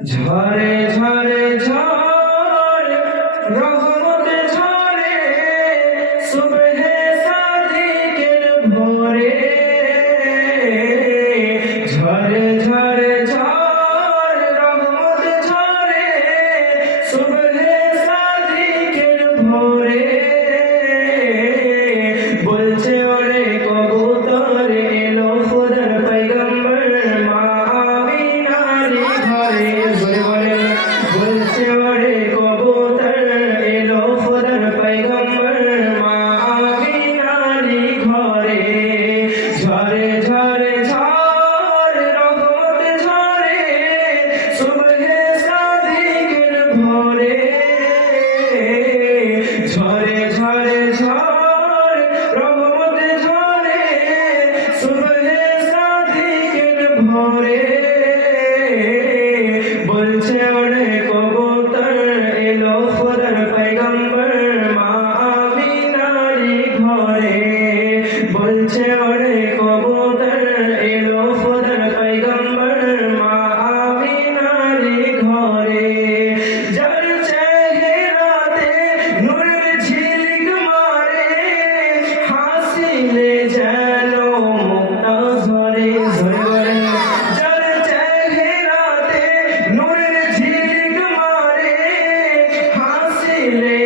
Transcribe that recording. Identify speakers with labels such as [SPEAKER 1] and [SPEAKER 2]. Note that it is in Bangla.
[SPEAKER 1] ঝরে ঝরে ঝরে বলছে, ওরে কবুতর, এলো ফদর পৈগম্বর মা আমিনার ঘরে। জ্বলছে রাতে নূরের ঝিলিক মারে, হাসিলে যেন মুক্তা ঝরে ঝরে জ্বলছে রাতে নূরের ঝিলিক মারে, হাসিলে